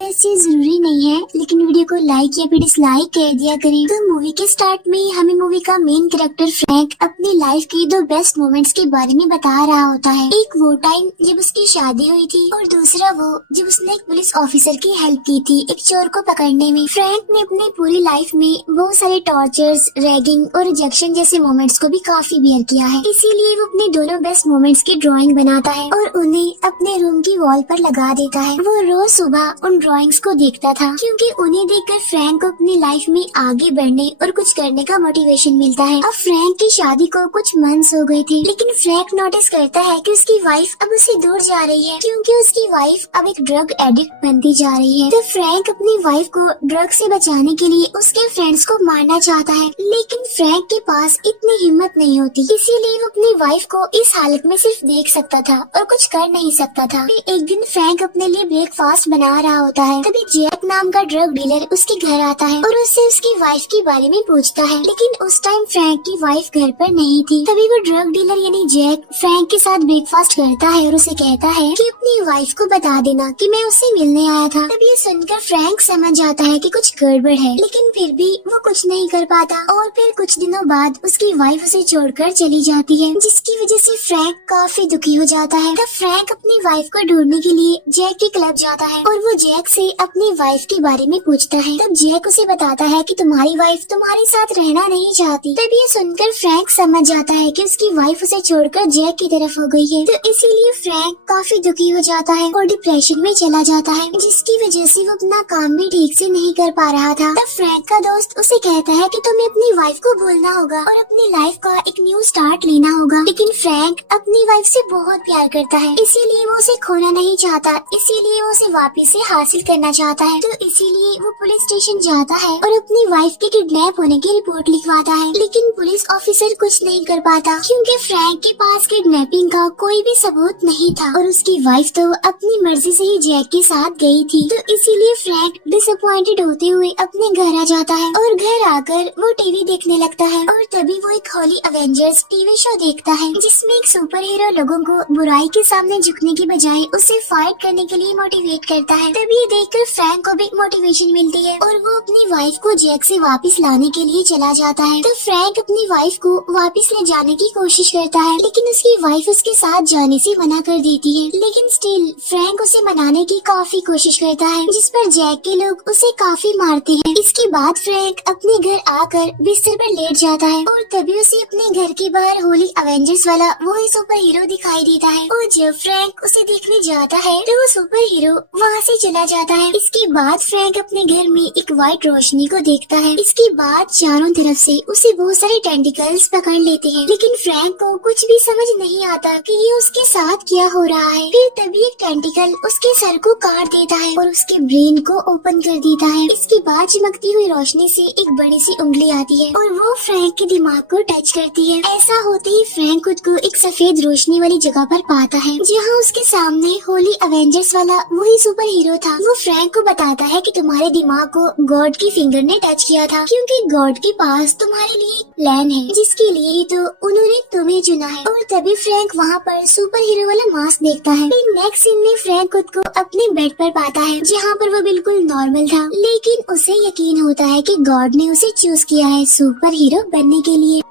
ऐसे जरूरी नहीं है, लेकिन वीडियो को लाइक या फिर डिसलाइक कर दिया करें। तो मूवी के स्टार्ट में हमें मूवी का मेन कैरेक्टर फ्रैंक अपनी लाइफ के दो बेस्ट मोमेंट्स के बारे में बता रहा होता है। एक वो टाइम जब उसकी शादी हुई थी और दूसरा वो जब उसने एक पुलिस ऑफिसर की हेल्प की थी एक चोर को पकड़ने में। फ्रैंक ने अपनी पूरी लाइफ में बहुत सारे टॉर्चर्स, रैगिंग और रिजेक्शन जैसे मोमेंट्स को भी काफी बियर किया है। इसीलिए वो अपने दोनों बेस्ट मोमेंट्स की ड्राइंग बनाता है और उन्हें अपने रूम की वॉल पर लगा देता है। वो रोज सुबह उन ड्राइंग्स को देखता था क्योंकि उन्हें देखकर फ्रैंक को अपनी लाइफ में आगे बढ़ने और कुछ करने का मोटिवेशन मिलता है। अब फ्रैंक की शादी को कुछ मंथ्स हो गए थे, लेकिन फ्रैंक नोटिस करता है कि उसकी वाइफ अब उससे दूर जा रही है क्योंकि उसकी वाइफ अब एक ड्रग एडिक्ट बनती जा रही है। तो फ्रैंक अपनी वाइफ को ड्रग से बचाने के लिए उसके फ्रेंड्स को मारना चाहता है, लेकिन फ्रैंक के पास इतनी हिम्मत नहीं होती, इसीलिए वो अपनी वाइफ को इस हालत में सिर्फ देख सकता था और कुछ कर नहीं सकता था। एक दिन फ्रैंक अपने लिए ब्रेकफास्ट बना रहा होता है, तभी जैक नाम का ड्रग डीलर उसके घर आता है और उससे उसकी वाइफ के बारे में पूछता है, लेकिन उस टाइम फ्रैंक की वाइफ घर पर नहीं थी। तभी वो ड्रग डीलर यानी जैक फ्रैंक के साथ ब्रेकफास्ट करता है और उसे कहता है कि अपनी वाइफ को बता देना कि मैं उससे मिलने आया था। तभी ये सुनकर फ्रैंक समझ जाता है कि कुछ गड़बड़ है, लेकिन फिर भी वो कुछ नहीं कर पाता और फिर कुछ दिनों बाद उसकी वाइफ उसे छोड़कर चली जाती है, जिसकी वजह से फ्रैंक काफी दुखी हो जाता है। तब फ्रैंक अपनी वाइफ को ढूंढने के लिए जैक के क्लब जाता है और वो जैक से अपनी वाइफ के बारे में पूछता है। तब जैक उसे बताता है कि तुम्हारी वाइफ तुम्हारे साथ रहना नहीं चाहती। तब ये सुनकर फ्रैंक समझ जाता है कि उसकी वाइफ उसे छोड़कर जैक की तरफ हो गई है। तो इसीलिए फ्रैंक काफी दुखी हो जाता है और डिप्रेशन में चला जाता है, जिसकी वजह से वो अपना काम भी ठीक से नहीं कर पा रहा था। तब फ्रैंक का दोस्त उसे कहता है कि तुम्हें अपनी वाइफ को भूलना होगा और अपनी लाइफ का एक न्यू स्टार्ट लेना होगा। लेकिन फ्रैंक अपनी वाइफ से बहुत प्यार करता है, इसीलिए वो उसे खोना नहीं चाहता, इसीलिए वो उसे वापस से हासिल करना चाहता है। तो इसीलिए वो पुलिस स्टेशन जाता है और अपनी वाइफ के किडनैप होने की रिपोर्ट लिखवाता है, लेकिन पुलिस ऑफिसर कुछ नहीं कर पाता क्योंकि फ्रैंक के पास किडनैपिंग का कोई भी सबूत नहीं था और उसकी वाइफ तो अपनी मर्जी से ही जैक के साथ गई थी। तो इसीलिए फ्रैंक डिसअपॉइंटेड होते हुए अपने घर आ जाता है और घर आकर वो टीवी देखने लगता है और तभी वो एक हॉली एवेंजर्स टीवी शो देखता है, जिसमें एक सुपर हीरो लोगों को बुराई के सामने झुकने की बजाय उसे फाइट करने के लिए मोटिवेट करता है। तभी ये देखकर फ्रैंक को भी मोटिवेशन मिलती है और वो अपनी वाइफ को जैक से वापस लाने के लिए चला जाता है। तो फ्रैंक अपनी वाइफ को वापस ले जाने की कोशिश करता है, लेकिन उसकी वाइफ उसके साथ जाने से मना कर देती है। लेकिन स्टिल फ्रैंक उसे मनाने की काफी कोशिश करता है, जिस पर जैक के लोग उसे काफी मारते हैं। इसके बाद फ्रैंक अपने घर आकर बिस्तर पर लेट जाता है और तभी उसे अपने घर के बाहर होली एवेंजर्स वाला वही सुपर हीरो दिखाई देता है और जब फ्रैंक उसे देखने जाता है तो वो सुपर हीरो वहाँ से चला जाता है। इसके बाद फ्रैंक अपने घर में एक व्हाइट रोशनी को देखता है। इसके बाद चारों तरफ से उसे बहुत सारे टेंटिकल्स पकड़ लेते हैं, लेकिन फ्रैंक को कुछ भी समझ नहीं आता कि ये उसके साथ क्या हो रहा है। फिर तभी एक टेंटिकल उसके सर को काट देता है और उसके ब्रेन को ओपन कर देता है। इसके बाद चमकती हुई रोशनी से एक बड़ी सी उंगली आती है और वो फ्रैंक के दिमाग को टच करती है। ऐसा होते ही फ्रैंक खुद को एक सफेद रोशनी वाली जगह पर पाता है, जहाँ उसके सामने होली एवेंजर्स वाला वही सुपर हीरो था। वो फ्रैंक को बताता है कि तुम्हारे दिमाग को गॉड की फिंगर ने टच किया था क्योंकि गॉड के पास तुम्हारे लिए एक प्लान है, जिसके लिए ही तो उन्होंने तुम्हें चुना है। और तभी फ्रैंक वहाँ पर सुपर हीरो वाला मास्क देखता है। फिर नेक्स्ट सीन में फ्रैंक खुद को अपने बेड पर पाता है, जहाँ पर वो बिल्कुल नॉर्मल था, लेकिन उसे यकीन होता है कि गॉड ने उसे चूज किया है सुपर हीरो बनने के लिए।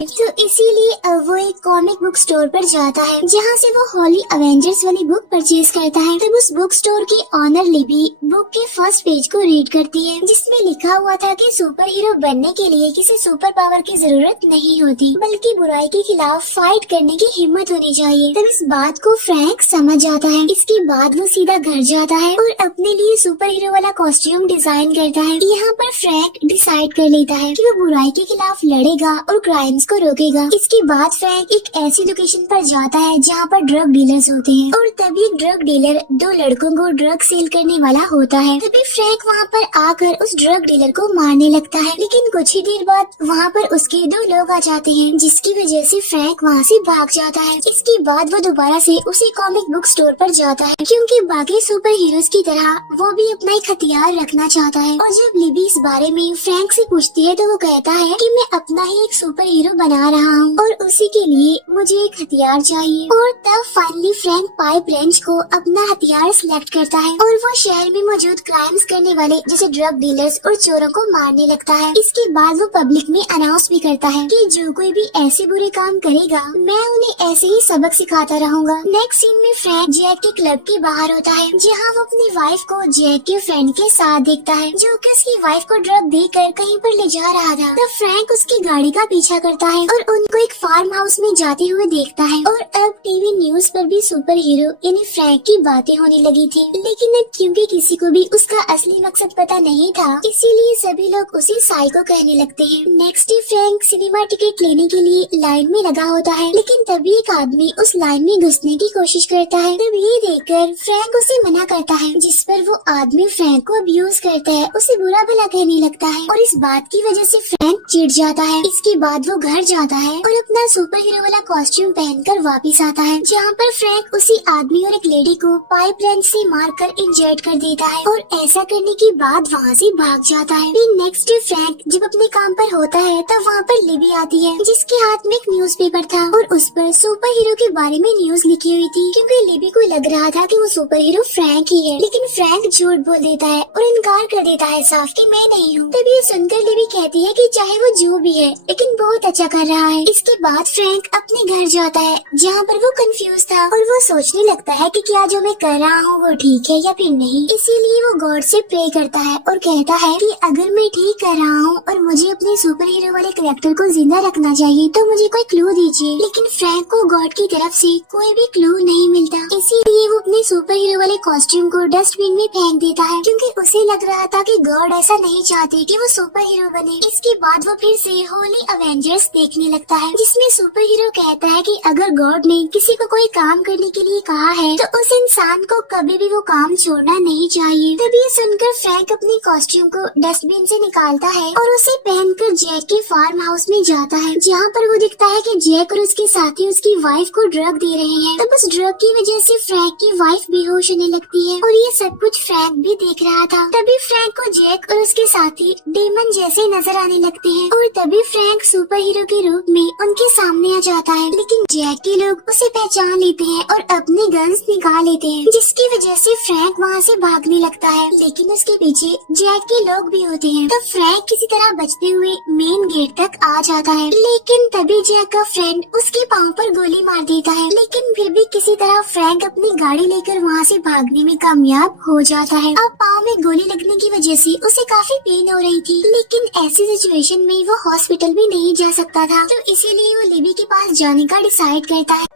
तो इसीलिए अब वो एक कॉमिक बुक स्टोर पर जाता है, जहाँ से वो हॉली एवेंजर्स वाली बुक परचेज करता है। तब उस बुक स्टोर की ऑनर लिबी बुक के फर्स्ट पेज को रीड करती है, जिसमें लिखा हुआ था कि सुपर हीरो बनने के लिए किसी सुपर पावर की जरूरत नहीं होती, बल्कि बुराई के खिलाफ फाइट करने की हिम्मत होनी चाहिए। तब इस बात को फ्रैंक समझ जाता है। इसके बाद वो सीधा घर जाता है और अपने लिए सुपर हीरो वाला कॉस्ट्यूम डिजाइन करता है। यहाँ पर फ्रैंक डिसाइड कर लेता है कि वो बुराई के खिलाफ लड़ेगा और क्राइम्स को रोकेगा। इसके बाद फ्रैंक एक ऐसी लोकेशन पर जाता है जहाँ पर ड्रग डीलर्स होते हैं और तभी एक ड्रग डीलर दो लड़कों को ड्रग सेल करने वाला होता है। तभी फ्रैंक वहाँ पर आकर उस ड्रग डीलर को मारने लगता है, लेकिन कुछ ही देर बाद वहाँ पर उसके दो लोग आ जाते हैं, जिसकी वजह से फ्रैंक वहाँ से भाग जाता है। इसके बाद वो दोबारा से उसी कॉमिक बुक स्टोर पर जाता है, क्योंकि बाकी सुपर हीरोज की तरह वो भी अपना एक हथियार रखना चाहता है। और जब लिबी इस बारे में फ्रैंक से पूछती है तो वो कहता है कि मैं अपना ही एक सुपर हीरो बना रहा हूँ और उसी के लिए मुझे एक हथियार चाहिए। और तब फाइनली फ्रैंक पाइप रेंच को अपना हथियार सिलेक्ट करता है और वो शहर में मौजूद क्राइम्स करने वाले जैसे ड्रग डीलर्स और चोरों को मारने लगता है। इसके बाद वो पब्लिक में अनाउंस भी करता है कि जो कोई भी ऐसे बुरे काम करेगा मैं उन्हें ऐसे ही सबक सिखाता रहूंगा। नेक्स्ट सीन में फ्रैंक जैक के क्लब के बाहर होता है जहाँ वो अपनी वाइफ को जैक के फ्रेंड के साथ देखता है जो कि उसकी वाइफ को ड्रग देकर कहीं पर ले जा रहा था। तब फ्रैंक उसकी गाड़ी का पीछा करता है और उनको एक फार्म हाउस में जाते हुए देखता है। और अब टीवी न्यूज पर भी सुपर हीरो यानी फ्रैंक की बातें होने लगी थी, लेकिन अब क्योंकि किसी को भी उसका असली मकसद पता नहीं था इसीलिए सभी लोग उसे साइको कहने लगते हैं। Next day Frank cinema ticket लेने के लिए लाइन में लगा होता है, लेकिन तभी एक आदमी उस लाइन में घुसने की कोशिश करता है। तब ये देखकर फ्रैंक उसे मना करता है, जिस पर वो आदमी फ्रैंक को अब्यूज करता है, उसे बुरा भला कहने लगता है और इस बात की वजह से फ्रैंक चिढ़ जाता है। इसके बाद वो घर जाता है और अपना सुपर हीरो वाला कॉस्ट्यूम पहनकर वापस आता है, जहाँ पर फ्रैंक उसी आदमी और एक लेडी को पाइप रेंच से मारकर इंजर्ड कर देता है और ऐसा करने के बाद वहाँ से भाग जाता है। फिर नेक्स्ट डे फ्रैंक जब अपने काम पर होता है तब वहाँ पर लिबी आती है, जिसके हाथ में एक न्यूज़पेपर था और उस पर सुपर हीरो के बारे में न्यूज लिखी हुई थी, क्योंकि लिबी को लग रहा था कि वो सुपर हीरो फ्रैंक ही है। लेकिन फ्रैंक झूठ बोल देता है और इनकार कर देता है साफ कि मैं नहीं हूँ। तभी ये सुनकर लिबी कहती है कि चाहे वो जो भी है लेकिन बहुत अच्छा कर रहा है। इसके बाद फ्रैंक अपने घर जाता है जहाँ पर वो कंफ्यूज था और वो सोचने लगता है कि क्या जो मैं कर रहा हूँ वो ठीक है या फिर नहीं। इसीलिए वो गॉड से प्रे करता है और कहता है कि अगर मैं ठीक कर रहा हूँ और मुझे अपने सुपर हीरो वाले कैरेक्टर को जिंदा रखना चाहिए तो मुझे कोई क्लू दीजिए। लेकिन फ्रैंक को गॉड की तरफ से कोई भी क्लू नहीं मिलता, इसीलिए वो अपने सुपर हीरो वाले कॉस्ट्यूम को डस्टबिन में फेंक देता है, क्योंकि उसे लग रहा था कि गॉड ऐसा नहीं चाहते कि वो सुपर हीरो बने। इसके बाद वो फिर से होली अवेंजर्स देखने लगता है, जिसमें सुपर हीरो कहता है कि अगर गॉड ने किसी को कोई काम करने के लिए कहा है तो उस इंसान को कभी भी वो काम छोड़ना नहीं चाहिए। तभी सुनकर फ्रैंक अपनी कॉस्ट्यूम को डस्टबिन से निकालता है और उसे पहनकर जैक के फार्म हाउस में जाता है, जहाँ पर वो दिखता है कि जैक और उसके साथी उसकी वाइफ को ड्रग दे रहे हैं। तब उस ड्रग की वजह से फ्रैंक की वाइफ बेहोश होने लगती है और ये सब कुछ फ्रैंक भी देख रहा था। तभी फ्रैंक को जैक और उसके साथी डेमन जैसे नजर आने लगते हैं और तभी फ्रैंक सुपर हीरो के रूप में उनके सामने आ जाता है, लेकिन जैक के लोग उसे पहचान लेते हैं और अपने गन्स निकाल लेते हैं, जिसकी वजह से फ्रैंक वहाँ से भागने लगता है, लेकिन उसके पीछे जैक के लोग भी होते हैं। तब फ्रैंक किसी तरह बचते हुए मेन गेट तक आ जाता है, लेकिन तभी जैक का फ्रेंड उसके पाँव पर गोली मार देता है, लेकिन फिर भी किसी तरह फ्रैंक अपनी गाड़ी लेकर वहाँ से भागने में कामयाब हो जाता है। अब पाँव में गोली लगने की वजह से उसे काफी पेन हो रही थी, लेकिन ऐसी सिचुएशन में वो हॉस्पिटल भी नहीं जा सकता था, तो इसीलिए वो लिबी के पास जाने का डिसाइड करता है।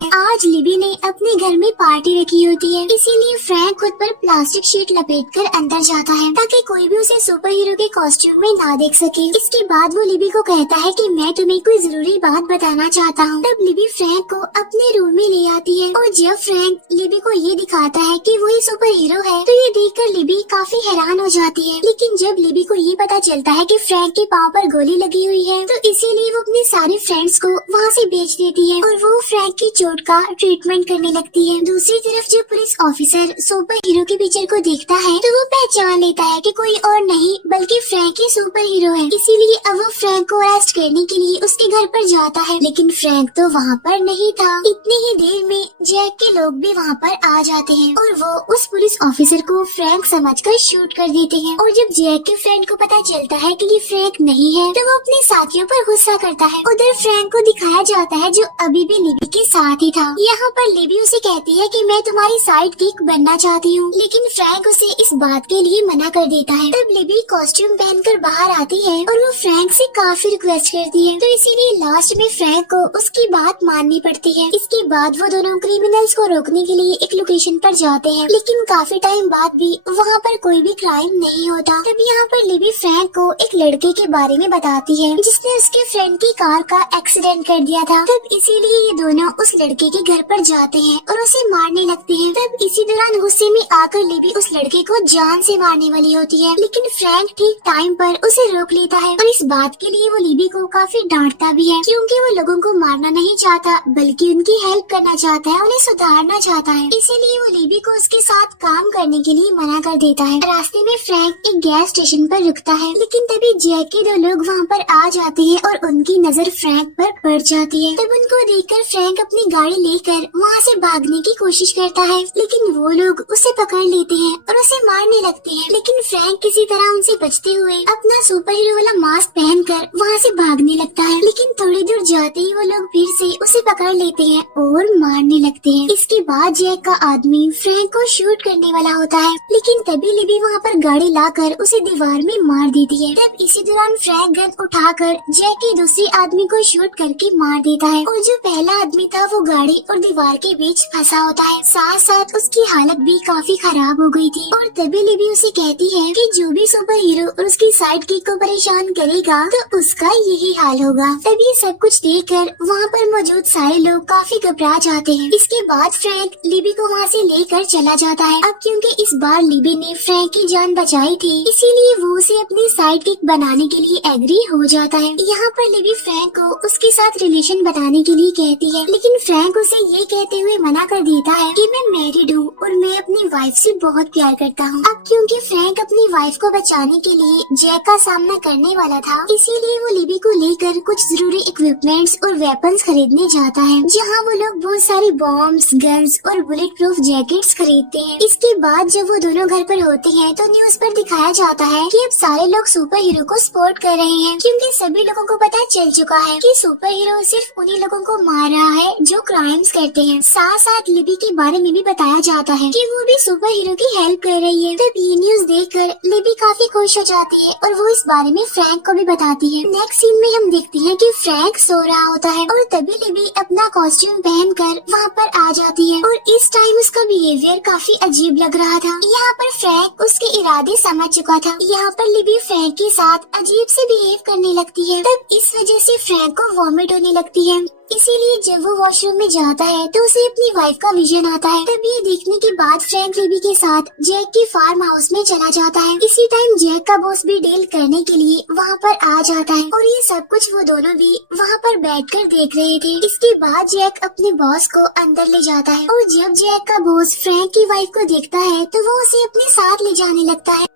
आज लिबी ने अपने घर में पार्टी रखी होती है, इसीलिए फ्रैंक खुद पर प्लास्टिक शीट लपेटकर अंदर जाता है ताकि कोई भी उसे सुपर हीरो के कॉस्ट्यूम में ना देख सके। इसके बाद वो लिबी को कहता है कि मैं तुम्हें कोई जरूरी बात बताना चाहता हूँ। तब लिबी फ्रैंक को अपने रूम में ले आती है और जब फ्रैंक लिबी को ये दिखाता है कि वही सुपर हीरो है तो ये देखकर लिबी काफी हैरान हो जाती है, लेकिन जब लिबी को ये पता चलता है कि फ्रैंक के पाँव पर गोली लगी हुई है तो इसीलिए वो अपने सारे फ्रेंड्स को वहाँ से बेच देती है और वो फ्रैंक की चोट का ट्रीटमेंट करने लगती है। दूसरी तरफ जब पुलिस ऑफिसर सुपर हीरो के पिक्चर को देखता है तो वो पहचान लेता है कि कोई और नहीं बल्कि फ्रैंक ही सुपर हीरो है, इसीलिए अब वो फ्रैंक को अरेस्ट करने के लिए उसके घर पर जाता है, लेकिन फ्रैंक तो वहाँ पर नहीं था। इतनी ही देर में जैक के लोग भी वहाँ पर आ जाते हैं और वो उस पुलिस ऑफिसर को फ्रैंक समझकर शूट कर देते हैं। और जब जैक के फ्रेंड को पता चलता है कि ये फ्रैंक नहीं है तो वो अपने साथियों पर गुस्सा करता है। उधर फ्रैंक को दिखाया जाता है जो अभी भी लिबी के साथ ही था। यहाँ पर लिबी उसे कहती है कि मैं तुम्हारी साइड किक बनना चाहती हूँ, लेकिन फ्रैंक उसे इस बात के लिए मना कर देता है। तब लिबी कॉस्ट्यूम पहनकर बाहर आती है और वो फ्रैंक से काफी रिक्वेस्ट करती है, तो इसीलिए लास्ट में फ्रैंक को उसकी बात माननी पड़ती है। इसके बाद वो दोनों क्रिमिनल्स को रोकने के लिए एक लोकेशन पर जाते हैं, लेकिन काफी टाइम बाद भी वहाँ पर कोई भी क्राइम नहीं होता। तब यहाँ पर लिबी फ्रैंक को एक लड़के के बारे में बताती है जिसने उसके फ्रेंड की कार का एक्सीडेंट कर दिया था। तब इसीलिए ये दोनों उस लड़के के घर पर जाते हैं और उसे मारने लगते हैं। तब इसी दौरान दौरान गुस्से में आकर लिबी उस लड़के को जान से मारने वाली होती है, लेकिन फ्रैंक ठीक टाइम पर उसे रोक लेता है और इस बात के लिए वो लिबी को काफी डांटता भी है, क्योंकि वो लोगों को मारना नहीं चाहता बल्कि उनकी हेल्प करना चाहता है, उन्हें सुधारना चाहता है। इसीलिए वो लिबी को उसके साथ काम करने के लिए मना कर देता है। रास्ते में फ्रैंक एक गैस स्टेशन पर रुकता है, लेकिन तभी जैक के दो लोग वहाँ पर आ जाते हैं और उनकी नजर फ्रैंक पर पड़ जाती है। तब उनको देखकर फ्रैंक अपनी गाड़ी लेकर वहाँ से भागने की कोशिश करता है, लेकिन वो लोग उसे पकड़ लेते हैं और उसे मारने लगते हैं। लेकिन फ्रैंक किसी तरह उनसे बचते हुए अपना सुपर हीरो वाला मास्क पहनकर वहाँ से भागने लगता है, लेकिन थोड़ी दूर जाते ही वो लोग फिर से उसे पकड़ लेते हैं और मारने लगते हैं। इसके बाद जैक का आदमी फ्रैंक को शूट करने वाला होता है, लेकिन तभी लिबी वहाँ पर गाड़ी लाकर उसे दीवार में मार देती है। तब इसी दौरान फ्रैंक गन उठाकर जैक के दूसरे आदमी को शूट करके मार देता है और जो पहला आदमी था वो गाड़ी और दीवार के बीच फंसा होता है। साथ साथ उसकी हालत भी काफी खराब हो गई थी और तभी लिबी उसे कहती है कि जो भी सुपर हीरो और उसकी साइड किक को परेशान करेगा तो उसका यही हाल होगा। तब ये सब कुछ देखकर वहाँ पर मौजूद सारे लोग काफी घबरा जाते हैं। इसके बाद फ्रैंक लिबी को वहाँ से लेकर चला जाता है। अब क्योंकि इस बार लिबी ने फ्रैंक की जान बचाई थी, इसीलिए वो उसे अपनी साइड किक बनाने के लिए एग्री हो जाता है। यहाँ पर लिबी फ्रैंक को उसके साथ रिलेशन बनाने के लिए कहती है, लेकिन फ्रैंक उसे ये कहते हुए मना कर देता है कि मैं मैरिड हूँ और मैं अपनी वाइफ से बहुत प्यार करता हूँ। अब क्योंकि फ्रैंक अपनी वाइफ को बचाने के लिए जैक का सामना करने वाला था, इसीलिए वो लिबी को लेकर कुछ जरूरी इक्विपमेंट्स और वेपन्स खरीदने जाता है, जहाँ वो लोग बहुत सारी बॉम्ब्स, गन्स और बुलेट प्रूफ जैकेट्स खरीदते हैं। इसके बाद जब वो दोनों घर पर होते हैं तो न्यूज पर दिखाया जाता है कि अब सारे लोग सुपर हीरो को सपोर्ट कर रहे हैं, क्योंकि सभी लोगों को पता चल चुका है कि सुपर हीरो सिर्फ उन्हीं लोगों को मार रहा है जो क्राइम्स करते हैं। साथ साथ लिबी के बारे में भी बताया जाता है कि वो भी सुपर हीरो की हेल्प कर रही है। तब ये न्यूज देखकर लिबी काफी खुश हो जाती है और वो इस बारे में फ्रैंक को भी बताती है। नेक्स्ट सीन में हम देखते हैं कि फ्रैंक सो रहा होता है और तभी लिबी अपना कॉस्ट्यूम पहनकर वहाँ पर आ जाती है और इस टाइम उसका बिहेवियर काफी अजीब लग रहा था। यहाँ पर फ्रैंक उसके इरादे समझ चुका था। यहाँ पर लिबी फ्रैंक के साथ अजीब से बिहेव करने लगती है। तब इस वजह से फ्रैंक को वॉमिट होने लगती है, इसीलिए जब वो वॉशरूम में जाता है तो उसे अपनी वाइफ का विजन आता है। तब ये देखने के बाद फ्रैंक लिबी के साथ जैक के फार्म हाउस में चला जाता है। इसी टाइम जैक का बॉस भी डील करने के लिए वहाँ पर आ जाता है और ये सब कुछ वो दोनों भी वहाँ पर बैठकर देख रहे थे। इसके बाद जैक अपने बॉस को अंदर ले जाता है और जब जैक का बॉस फ्रैंक की वाइफ को देखता है तो वो उसे अपने साथ ले जाने लगता है।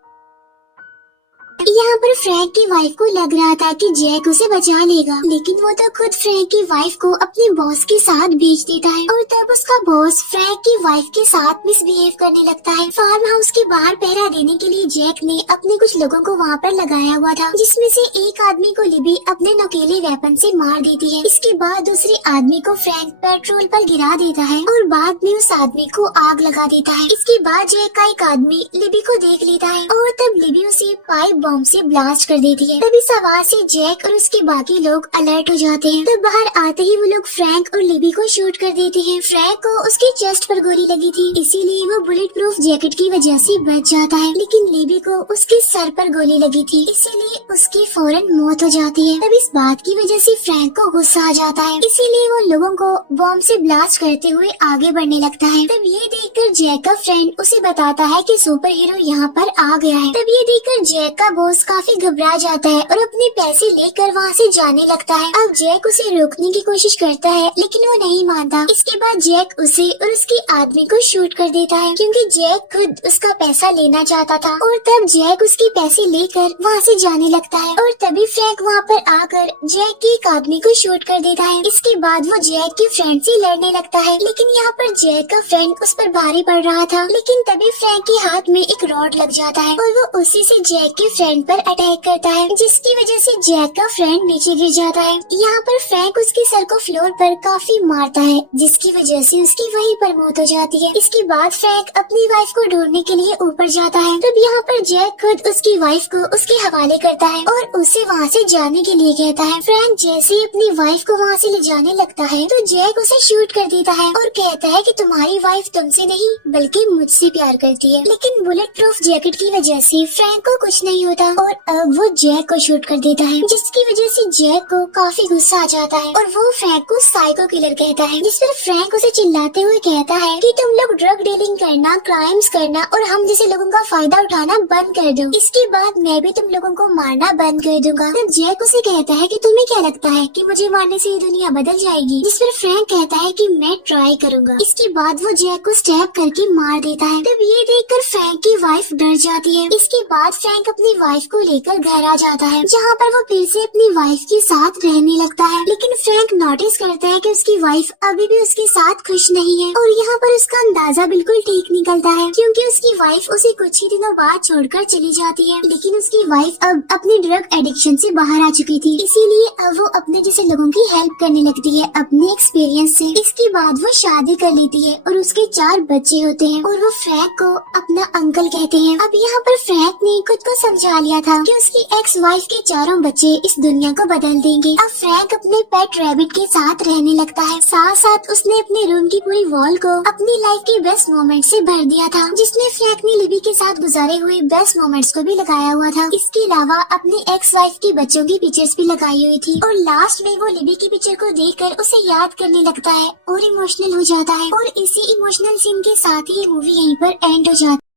यहाँ पर फ्रैंक की वाइफ को लग रहा था कि जैक उसे बचा लेगा, लेकिन वो तो खुद फ्रैंक की वाइफ को अपने बॉस के साथ भेज देता है और तब उसका बॉस फ्रैंक की वाइफ के साथ मिसबिहेव करने लगता है। फार्म हाउस के बाहर पहरा देने के लिए जैक ने अपने कुछ लोगों को वहाँ पर लगाया हुआ था, जिसमें से एक आदमी को लिबी अपने नुकीले वेपन से मार देती है। इसके बाद दूसरे आदमी को फ्रैंक पेट्रोल पर गिरा देता है और बाद में उस आदमी को आग लगा देता है। इसके बाद जैक का एक आदमी लिबी को देख लेता है और तब लिबी उसे पाइप बॉम्ब से ब्लास्ट कर देती है। तभी इस आवाज से जैक और उसके बाकी लोग अलर्ट हो जाते हैं। तब बाहर आते ही वो लोग फ्रैंक और लिबी को शूट कर देते हैं। फ्रैंक को उसके चेस्ट पर गोली लगी थी, इसीलिए वो बुलेट प्रूफ जैकेट की वजह से बच जाता है, लेकिन लिबी को उसके सर पर गोली लगी थी, इसीलिए उसकी फौरन मौत हो जाती है। तब इस बात की वजह से फ्रैंक को गुस्सा आ जाता है, इसीलिए वो लोगों को बॉम्ब से ब्लास्ट करते हुए आगे बढ़ने लगता है। तब ये देखकर जैक का फ्रेंड उसे बताता है कि सुपर हीरो यहाँ पर आ गया है। तब ये देखकर जैक का बॉस काफी घबरा जाता है और अपने पैसे लेकर वहाँ से जाने लगता है। अब जैक उसे रोकने की कोशिश करता है, लेकिन वो नहीं मानता। इसके बाद जैक उसे और उसके आदमी को शूट कर देता है, क्योंकि जैक खुद उसका पैसा लेना चाहता था। और तब जैक उसके पैसे लेकर वहाँ से जाने लगता है और तभी फ्रैंक वहाँ पर आकर जैक के एक आदमी को शूट कर देता है। इसके बाद वो जैक के फ्रेंड से लड़ने लगता है, लेकिन यहाँ पर जैक का फ्रेंड उस पर भारी पड़ रहा था। लेकिन तभी फ्रैंक के हाथ में एक रॉड लग जाता है और वो उसी से जैक के फ्रेंड पर अटैक करता है, जिसकी वजह से जैक का फ्रेंड नीचे गिर जाता है। यहाँ पर फ्रैंक उसके सर को फ्लोर पर काफी मारता है, जिसकी वजह से उसकी वहीं पर मौत हो जाती है। इसके बाद फ्रैंक अपनी वाइफ को ढूंढने के लिए ऊपर जाता है। तब यहाँ पर जैक खुद उसकी वाइफ को उसके हवाले करता है और उसे वहाँ से जाने के लिए कहता है। फ्रैंक जैसे ही अपनी वाइफ को वहाँ से ले जाने लगता है तो जैक उसे शूट कर देता है और कहता है कि तुम्हारी वाइफ तुमसे नहीं बल्कि मुझसे प्यार करती है। लेकिन बुलेट प्रूफ जैकेट की वजह से फ्रैंक को कुछ नहीं होता और अब वो जैक को शूट कर देता है, जिसकी वजह से जैक को काफी गुस्सा आ जाता है और वो फ्रैंक को साइको किलर कहता है, जिस पर फ्रैंक उसे चिल्लाते हुए कहता है कि तुम लोग ड्रग डीलिंग करना, क्राइम्स करना और हम जैसे लोगों का फायदा उठाना बंद कर दो, इसके बाद मैं भी तुम लोगों को मारना बंद कर दूंगा। तब जैक उसे कहता है कि तुम्हें क्या लगता है कि मुझे मारने से ये दुनिया बदल जाएगी, जिस पर फ्रैंक कहता है कि मैं ट्राई करूंगा। इसके बाद वो जैक को स्टैब करके मार देता है। तब ये देखकर फ्रैंक की वाइफ डर जाती है। इसके बाद फ्रैंक अपनी वाइफ को लेकर घर आ जाता है, जहाँ पर वो फिर से अपनी वाइफ के साथ रहने लगता है। लेकिन फ्रैंक नोटिस करता है कि उसकी वाइफ अभी भी उसके साथ खुश नहीं है और यहाँ पर उसका अंदाजा बिल्कुल ठीक निकलता है, क्योंकि उसकी वाइफ उसे कुछ ही दिनों बाद छोड़कर चली जाती है। लेकिन उसकी वाइफ अब अपनी ड्रग एडिक्शन से बाहर आ चुकी थी, इसीलिए अब वो अपने जैसे लोगों की हेल्प करने लगती है अपने एक्सपीरियंस से। इसके बाद वो शादी कर लेती है और उसके 4 बच्चे होते हैं और वो फ्रैंक को अपना अंकल कहते हैं। अब यहाँ पर फ्रैंक ने खुद को समझा लिया था कि उसकी एक्स वाइफ के 4 बच्चे इस दुनिया को बदल देंगे। अब फ्रैंक अपने पेट रैबिट के साथ रहने लगता है। साथ साथ उसने अपने रूम की पूरी वॉल को अपनी लाइफ के बेस्ट मोमेंट से भर दिया था, जिसमें फ्रैंक ने लिबी के साथ गुजारे हुए बेस्ट मोमेंट्स को भी लगाया हुआ था। इसके अलावा अपनी एक्स वाइफ के बच्चों की पिक्चर्स भी लगाई हुई थी और लास्ट में वो लिबी की पिक्चर को देखकर उसे याद करने लगता है और इमोशनल हो जाता है। और इसी इमोशनल सीन के साथ ही ये मूवी यहीं पर एंड हो जाती है।